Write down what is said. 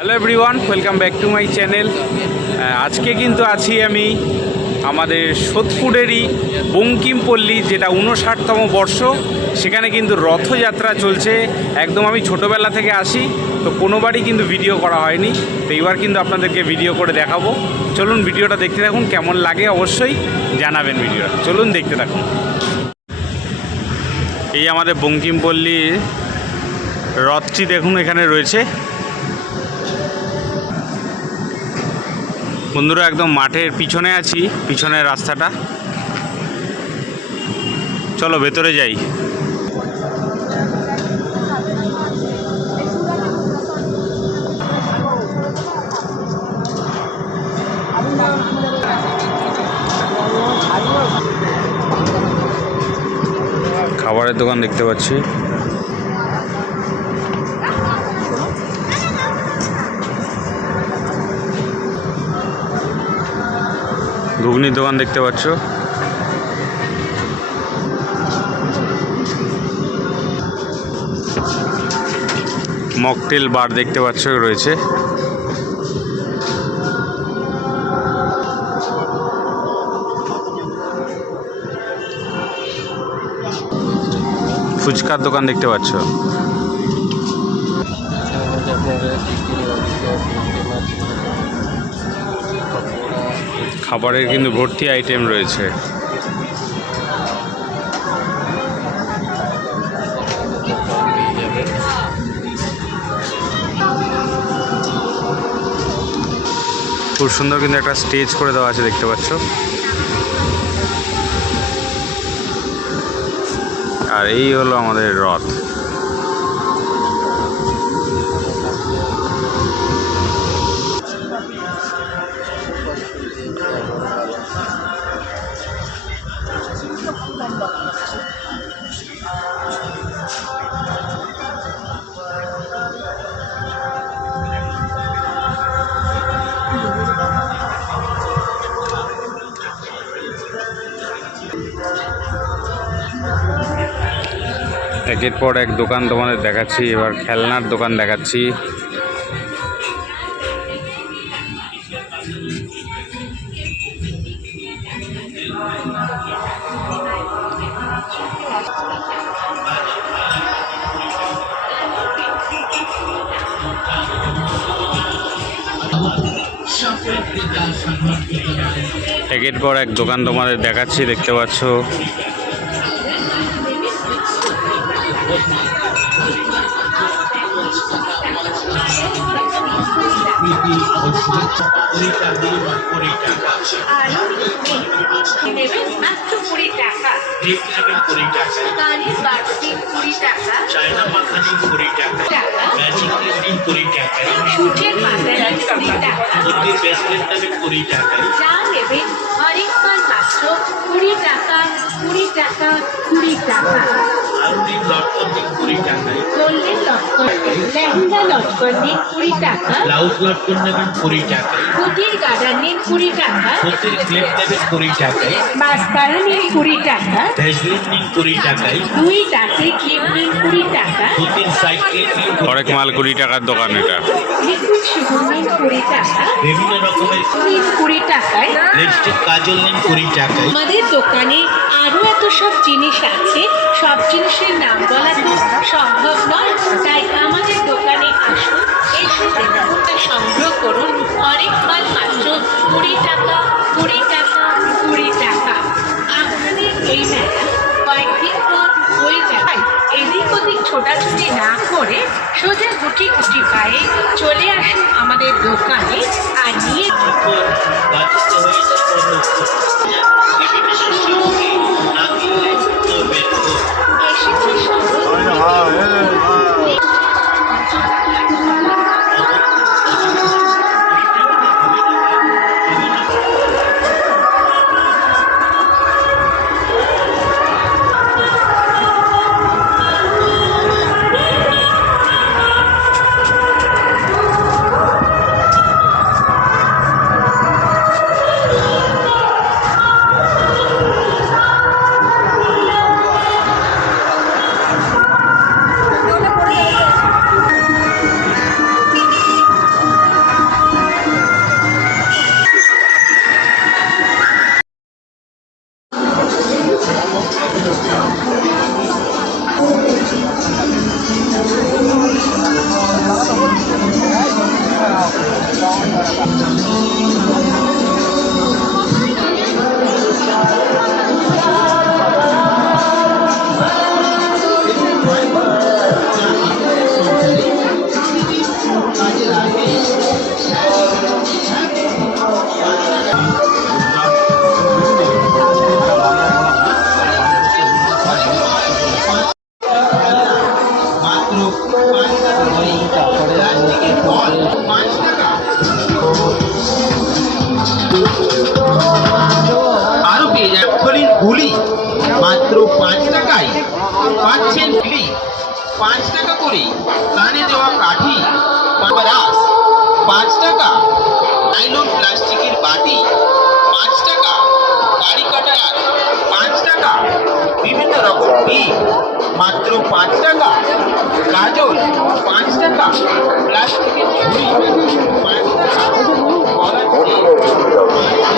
Hello everyone, welcome back to my channel. আজকে কিন্তু আছি আমি আমাদের সোদপুরেরই বঙ্কিমপল্লী, যেটা 59তম বর্ষ। সেখানে কিন্তু রথযাত্রা চলছে। একদম আমি ছোটোবেলা থেকে আসি, তো কোনোবারই কিন্তু ভিডিও করা হয়নি, তো এবার কিন্তু আপনাদেরকে ভিডিও করে দেখাবো। চলুন ভিডিওটা দেখতে থাকুন, কেমন লাগে অবশ্যই জানাবেন ভিডিওটা। চলুন দেখতে থাকুন। এই আমাদের বঙ্কিমপল্লীর রথটি দেখুন এখানে রয়েছে। বন্ধুরা, একদম মাঠের পিছনে আছি, পিছনের রাস্তাটা। চলো ভেতরে যাই। খাবারের দোকান দেখতে পাচ্ছি। ঘুগনির দোকান দেখতে পাচ্ছ। মকটেল বার দেখতে পাচ্ছ রয়েছে। ফুচকার দোকান দেখতে পাচ্ছ। খাবারের কিন্তু ভর্তি আইটেম রয়েছে। খুব সুন্দর কিন্তু একটা স্টেজ করে দেওয়া আছে, দেখতে পাচ্ছ। আর এই হলো আমাদের রথ। একের পর এক দোকান তোমাদের দেখাচ্ছি। এবার খেলনার দোকান দেখাচ্ছি। একের পর এক দোকান তোমাদের দেখাচ্ছি, দেখতে পাচ্ছ। লেহেঙ্গা লটকন নিন 20 টাকা, ব্লাউজ লটকন নেবেন 20 টাকা, কুটির গার্ডার নিন 20 টাকা, কুটির ক্লিপ নেবেন 20 টাকায়, মাস্কারা নিন 20 টাকা, ভেজলিন নিন 20 টাকায়, দুই দাঁতে ক্লিপ নিন 20 টাকা, কুটির সাইড ক্লিপ নিন অনেক মাল 20 টাকার দোকান এটা। লিকুইড সুগন্ধ নিন 20 টাকা, বিভিন্ন রকমের নিন 20 টাকায়, লিপস্টিক কাজল নিন 20 টাকায়। আমাদের দোকানে আরো এত সব জিনিস আছে, সব জিনিসের নাম বলা তো সম্ভব নয়, তাই আমাদের দোকানে আসুন, এসে দেখুন, সংগ্রহ করুন। অনেক মাল মাত্র 20 টাকা, 20 টাকা, 20 টাকা। আপনাদের এই মেলা কয়েকদিন পর হয়ে যাবে। এদিক ওদিক ছোটাছুটি না করে সোজা গুটি গুটি পায়ে চলে আসুন আমাদের দোকানে আর নিয়ে 5 টাকা করে। কানে দেওয়া কাঠি ব্রাশ 5 টাকা। নাইলন প্লাস্টিকের বাটি 5 টাকা। দাড়ি কাটার 5 টাকা। বিভিন্ন রকম টিপ মাত্র 5 টাকা। কাজল 5 টাকা। প্লাস্টিকের ঝুড়ি 5 টাকা। কলার চেন 5 টাকা।